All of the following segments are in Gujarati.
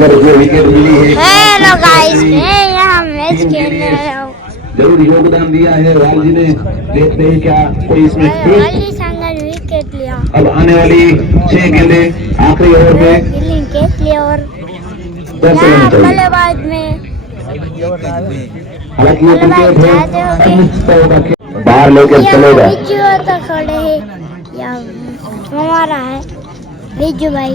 पर जो विकेट मिली है। हेलो गाइस मैं यहाँ मैच खेलने आया हूँ। ज़रूर योगदान दिया है। राहुल जी ने देखते हैं क्या कोई इसमें विकेट लिया। अब आने वाली छह गेंदें आखिरी ओवर में। गिलिंग केट लिया और बल्लेबाज में हालाँकि ये क्रिकेट है। अनिश्चितता का बाहर लेकर चलेगा बिजू तो खड़े हैं। हमारा है। बिजू भाई।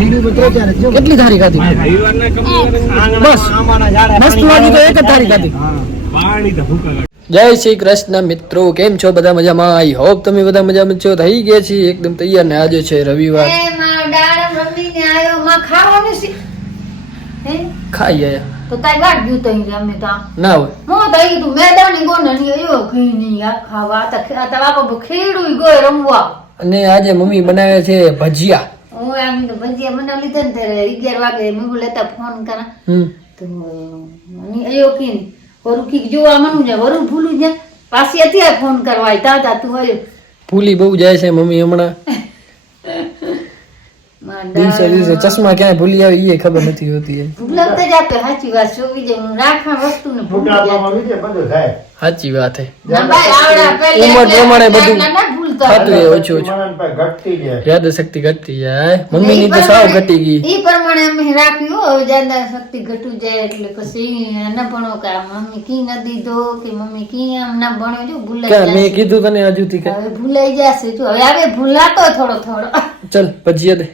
કેટલી તારીખ હતી? બસ. મસ્ત લાગી તો એક જ તારીખ ખાધી પાણી તો ભૂકા જય શ્રી કૃષ્ણ મિત્રો કેમ છો બધા મજામાં? આઈ હોપ તમે બધા મજામાં છો. થઈ ગયા છીએ એકદમ તૈયાર ને આજે છે રવિવાર. છે ખાઈ આયા. તો તારી વાત ગયું તઈ રમે તો ના હોય. હું તો ઈ મેદાની ગોનણી અયો ખી ની આ ખાવા તા તા બાપા ખેડું ગયો રમવા. અને આજે મમ્મી બનાવે છે ભજીયા. હું આમ તો ભજીયા બનાવી લીધા ને ત્યારે અગિયાર વાગે મમ્મી લેતા ફોન કરા. તો અયો કી વરુ કીક જોવા મનું જાય વરુ ભૂલું જાય પાછી અત્યારે ફોન કરવા તા તા તું અયો ભૂલી બહુ જાય છે મમ્મી હમણાં. ચશ્મા ક્યાંય ભૂલી આવી એ ખબર નથી હોતી સાચી વાત શું જાય. હું રાખા વસ્તુ ને ભૂલી જાય સાચી વાત છે ના ભાઈ આવડા પહેલે ઉંમર પ્રમાણે બધું થતું એ ઓછું ઓછું. યાદ શક્તિ ઘટતી જાય. મમ્મી ની તો સાવ ઘટી ગઈ. એ પ્રમાણે અમે રાખ્યું હવે જ્યાદા શક્તિ ઘટું જાય એટલે પછી ન ભણો કે મમ્મી કી ન દીધો કે મમ્મી કી આમ ના ભણ્યો. જો ભૂલાઈ જાય મેં કીધું તને હજુથી કે હવે ભૂલાઈ જશે તું હવે આવે ભૂલાતો થોડો થોડો. ચલ ભજીયા દે.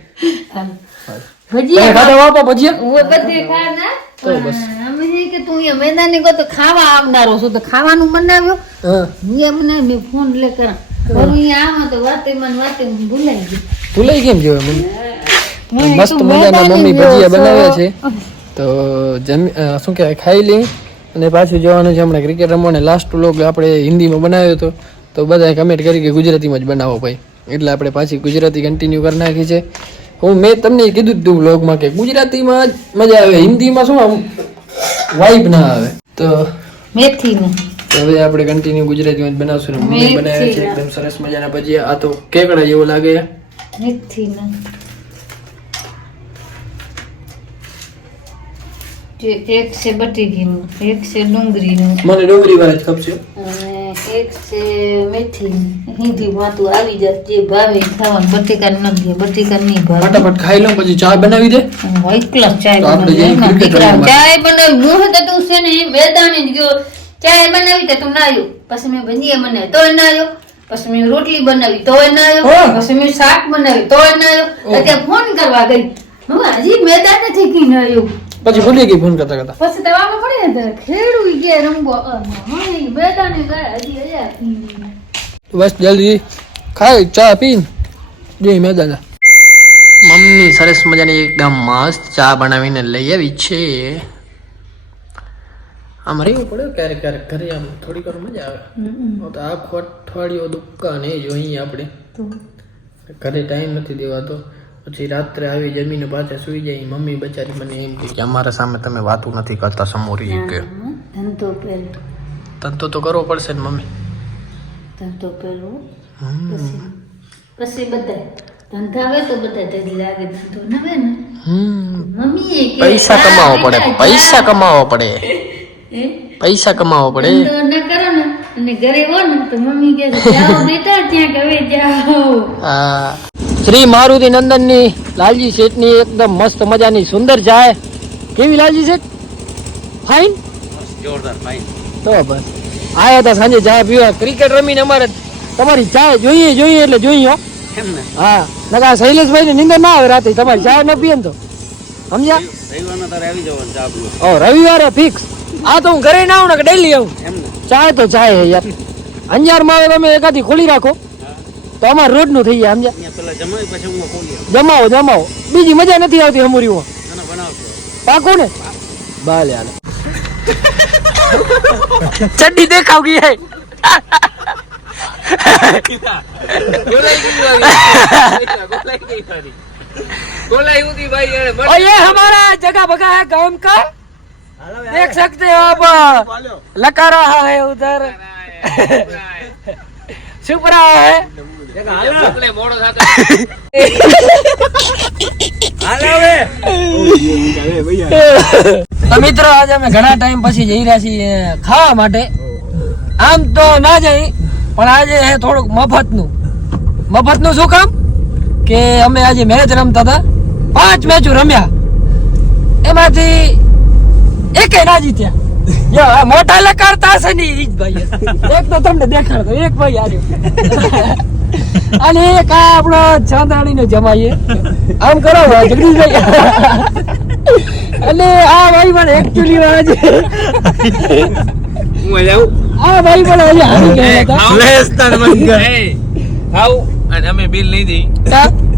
ભજીયા ખાધા વાપા ભજીયા? હું બધે ખાના તો બસ. અમે કે તું અહીંયા મેદાની ગયો તો ખાવા આવનારો છું. તો ખાવાનું બનાવ્યો હા. હું એ મેં ફોન લે કરા ભૂલાઈ કેમ જેવા મસ્ત મજાના મમ્મી ભજીયા બનાવ્યા છે. તો જમી શું કહેવાય ખાઈ લઈ. અને પાછું જવાનું છે હમણાં ક્રિકેટ રમવાને લાસ્ટ વ્લોગ આપણે હિન્દીમાં બનાવ્યો હતો. તો બધાએ કમેન્ટ કરી કે ગુજરાતીમાં જ બનાવો ભાઈ. એટલે આપણે પાછી ગુજરાતી કન્ટિન્યુ કરી નાખી છે. હું મેં તમને કીધું હતું વ્લોગમાં કે ગુજરાતીમાં જ મજા આવે. હિન્દીમાં શું આમ વાઇબ ના આવે. તો મેથી તો હવે આપણે કન્ટિન્યુ ગુજરાતીમાં બનાવશું ને મમ્મી બનાવ્યા છે. એકદમ સરસ મજાના. ભજીયા આ તો કેકડા જેવું લાગે. મેથી ના. એક છે બટેકીનું એક છે ડુંગળીનું. મને ડુંગળી વાળા જ ખપશે. અને એક છે મેથી હિન્દી વાતું આવી જાય જે ભાવે ખાવાનું. બટેકા નથી બટેકા નહીં ભાવે. ફટાફટ ખાઈ લો પછી ચા બનાવી દે. હું એકલો જ ચાય તો આપણે બનાવી. બનાવી. હું તો તું છે ને જ ગયો. ચાય બનાવી તો તું ના આવ્યો પછી મેં ભજીયા બનાવી તો ના આવ્યો પછી મેં રોટલી બનાવી તોય ના આવ્યો પછી મેં શાક બનાવી તોય ના આવ્યો. અત્યારે ફોન કરવા ગઈ. હું હજી મેદાન નથી કી ના આવ્યો પછી ભૂલી ગઈ ફોન કરતા કરતા. પછી દવામાં પડી ને ખેડું ગયા રંગો મેદાને ગયા હજી હજાર બસ જલ્દી ખાઈ ચા પીને જઈ મેદાન. મમ્મી સરસ મજાની એકદમ મસ્ત ચા બનાવીને લઈ આવી છે. આમ રહેવું પડે ક્યારેક ક્યારેક. ઘરે આમ થોડીક વાર મજા આવે. તો આખું અઠવાડિયું દુકાને જોઈએ આપણે. ઘરે ટાઈમ નથી દેવાતો. પછી રાત્રે આવી જમીને પાછા સુઈ જાય. મમ્મી બચારી મને એમ કે અમારા સામે તમે વાતું નથી કરતા સમોરી કે ધંધો પેલું. ધંધો તો કરવો પડશે ને મમ્મી. ધંધો પેલું. પછી બધા ધંધા આવે તો બધા લાગે ધંધો ના આવે ને. હમ. મમ્મી પૈસા કમાવો પડે પૈસા જા." કમાવો પડે? પૈસા કમાવો પડે. ધંધો ન કરો ને અને ઘરે હો ને તો મમ્મી કે જાઓ બેટા ત્યાં કે જાઓ. આ શ્રી મારુતિ નંદનની લાલજી શેઠની એકદમ મસ્ત મજાની સુંદર ચાય કેવી લાલજી શેઠ? ફાઇન જોરદાર ફાઇન તો બસ. આયા હતા સાંજે ચા પીવા. ક્રિકેટ રમીને અમારે તમારી ચાય જોઈએ જોઈએ એટલે જોઈએ હો. એમ ને? હા. નકા શૈલેષભાઈ ને નિંદર ના આવે રાતે. તમારી ચાય ન પીએ ને તો. સમજ્યા? રવિવારના તારે આવી જવાનું ચા પીવા. ઓ રવિવારે ફિક્સ આ તો હું ઘરે ના આવું ને ડેલી આવું. ચાય તો ચાય યાર. અંજારમાં તમે એકાદી ખોલી રાખો. તો અમાર રોડનું થઈ જાય સમજ્યા? જમાવો જમાવો. બીજી મજા નથી આવતી હમુરીઓ પાકો ને? બાલે હાલ ચડ્ડી દેખાવ ગઈ હે. ગોલાઈ હમારા જગા બગા હે ગામ કા? देख सकते हो आप लगा रहा है उधर छुप रहा है મોકલે મોડો થતો તો મિત્રો આજે અમે ઘણા ટાઈમ પછી જઈ રહ્યા છીએ ખાવા માટે આમ તો ના જઈ પણ આજે હે થોડુંક મફતનું મફતનું શું કામ કે અમે આજે મેચ રમતા હતા પાંચ મેચો રમ્યા એમાંથી એકે ના જીત્યા આ મોટા લકારતા હશે ને ઈ જ ભાઈ એક તો તમને દેખાડતો એક ભાઈ આર્યો અને એક આ આપણો ચાંદાણી ને જમાઈએ. આમ કરો જગદીશભાઈ અને આ ભાઈ પણ એકચ્યુઅલી આજે હું આ ભાઈ પણ આજે હારી ગયા હતા. ખાવું અને અમે બિલ નહીં દઈ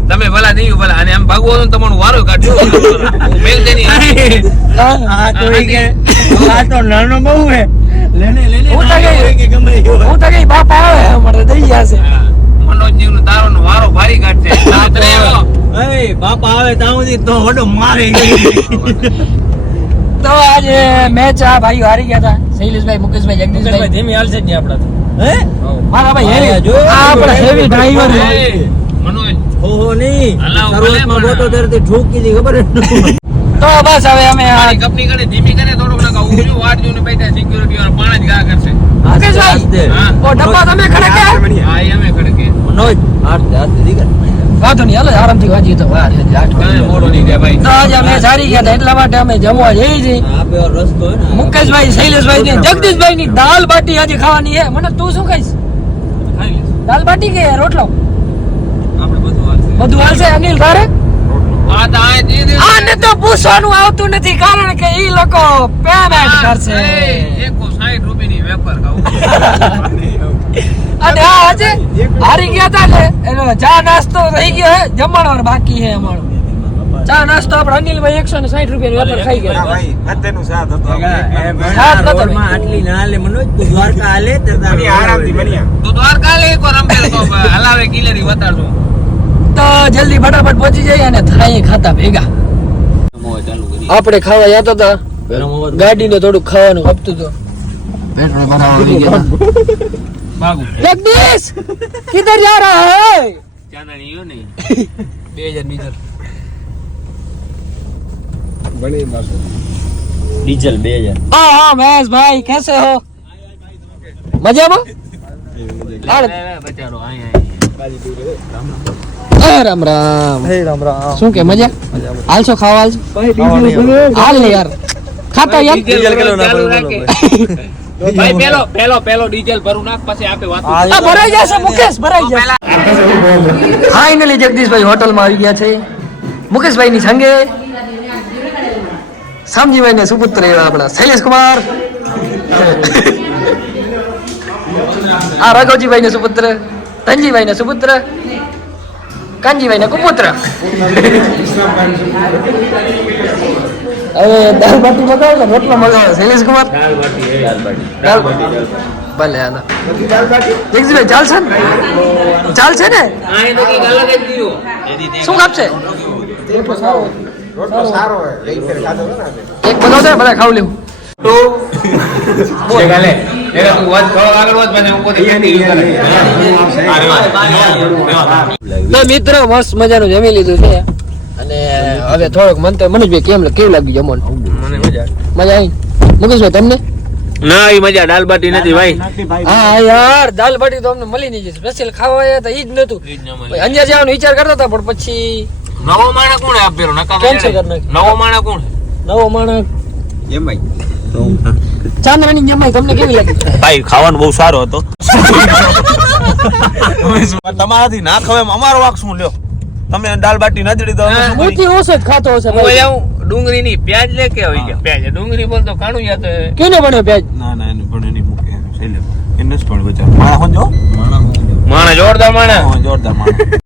તમે ભલા નહીં ભલા. અને આમ ભાગવો તો તમારું વારો તો ઈ કે હું તો કઈ હું તો કઈ બાપા આવે અમારે દઈ જશે મનોજજી નો તારો નો વારો ભારી કાઢશે તમે ત્રણે આવો. આવે ત્યાં સુધી તો હોડો મારે તો આજે મેચ આ ભાઈઓ હારી ગયા હતા શૈલેષભાઈ મુકેશભાઈ જગદીશભાઈ. ધીમી હાલશે જ નહીં આપડા હે? મારા ભાઈ હા, જો, આ આપણા હેવી ડ્રાઈવર મનોજ. હો હો નહીં. હલાવ ભલે શરૂઆતમાં પણ. ગોતો ઠોકી દી ખબર? તો બસ હવે અમે આ કંપની કરે ધીમી કરે થોડુંક કહું ઊંચું વાટ જોને પૈસા સિક્યુરિટી વાળા પાણા જ ગા કરશે. મુકેશભાઈ ઓ ડબ્બા તમે ખડકે? હા એ અમે ખડકે. મનોજ આસ્તે આસ્તે દીકરા વાંધો નહીં હાલો આરામથી વાંચી તો વાર છે, આઠ મોડો નહીં જાય ભાઈ. તો આજે અમે સારી ગયા હતા એટલા માટે અમે જમવા જઈ જઈ આપે રસ્તો હે ને મુકેશભાઈ શૈલેષભાઈ ને જગદીશભાઈ ની દાલ બાટી આજે ખાવાની છે. મને તું શું કહીશ? ખાઈ દાલ બાટી કે રોટલો? આપણે બધું હાલશે. બધું હાલશે અનિલ તારે? આને તો પૂછવાનું આવતું નથી કારણ કે ઈ લોકો પેમેન્ટ કરશે. એ, એકો 60 રૂપિયાની વેપાર ખાવું. અને આ આજે હારી ગયા તા ને એનો ચા નાસ્તો રહી ગયો હે જમણવાર બાકી હે અમારો. ચા નાસ્તો આપણે અનિલભાઈ એકસો ને સાઠ રૂપિયા વેપાર ખાઈ ગયા. ભાઈ સાથ હતો. આટલી ના હાલે મનોજ તું દ્વારકા હાલે તો બન્યા. તો દ્વારકા લે એકવાર રમેલ તો હલાવે ગિલેરી વતાડજો. તો જલ્દી ફટાફટ પહોંચી જઈએ અને થાય ખાતા ભેગા. આપણે ખાવા જતા હતા. ગાડીને થોડું ખાવાનું આપતું હતું. પેટ્રોલ ભરાવા આવી ગયા બાબુ જગદીશ કિધર જા રહા હે. જાના નહીં હો નહીં 2000 મીટર બની બાબુ ડીઝલ 2000 હા હા મહેશ ભાઈ કેસે હો? મજામાં? અરે બચારો આય આય. એ રામ હે રામ રામ. શું કે મજા? હાલશો ખાવા? હાલશો હાલ ને યાર. ખાતા યાર. ડીઝલ ચાલુ રાખે. ભાઈ. પેલો પેલો પેલો ડીઝલ ભરું નાખ પછી આપે વાત આ ભરાઈ જશે મુકેશ ભરાઈ જશે. ફાઇનલી જગદીશભાઈ હોટલમાં આવી ગયા છે. મુકેશભાઈ ની સંગે સામજીભાઈ ને સુપુત્ર એવા આપણા શૈલેષ કુમાર આ રાઘવજીભાઈ ને સુપુત્ર. ધનજીભાઈ ને સુપુત્ર કાનજીભાઈ ને કુપુત્ર હવે દાળ બાટી મગાવો ને રોટલો મગાવો? શૈલેષ કુમાર? દાલ બાટી ભલે હાલો. જગજીભાઈ ચાલશે ને? ચાલશે ને. શું કાપશે એક બનાવશે ને બધા ખાવ લેવું તું? તો મિત્ર મસ્ત મજાનું જમી લીધું છે. અને હવે થોડોક મન તો મનોજભાઈ કેમ કેવું લાગ્યું જમવાનું? મને મજા મજા આવી? મુકેશભાઈ તમને? ના એ મજા દાલ બાટી નથી ભાઈ. હા યાર દાલ બાટી તો અમને મળી નહીં સ્પેશિયલ ખાવા આવ્યા તો ઈ જ નતું. ભાઈ અંજાર જવાનો વિચાર કરતા હતા પણ પછી નવો માણસ કોણ આપેલો નકા કેન્સલ કરી નાખ્યું. નવો માણસ કોણ નવો માણસ. ચાંદરાની જમાઈ તમને કેવી લાગી? ભાઈ ખાવાનું બહુ સારો હતો. તમારાથી ના ખવાય અમારો વાક શું લ્યો? તમે દાલ બાટી નજડી દો મોટી ઓછો જ ખાતો હશે હું ભાઈ. જાઉં ડુંગળી ની પ્યાજ લે કે આવી ગયા પ્યાજ? ડુંગળી બોલ તો કાણું યાદ કેને બન્યો પ્યાજ? ના ના એને પણ એની મૂકે એને જ પણ બચાવ. માણા હોજો માણા જોરદાર માણસ. જોરદાર માણા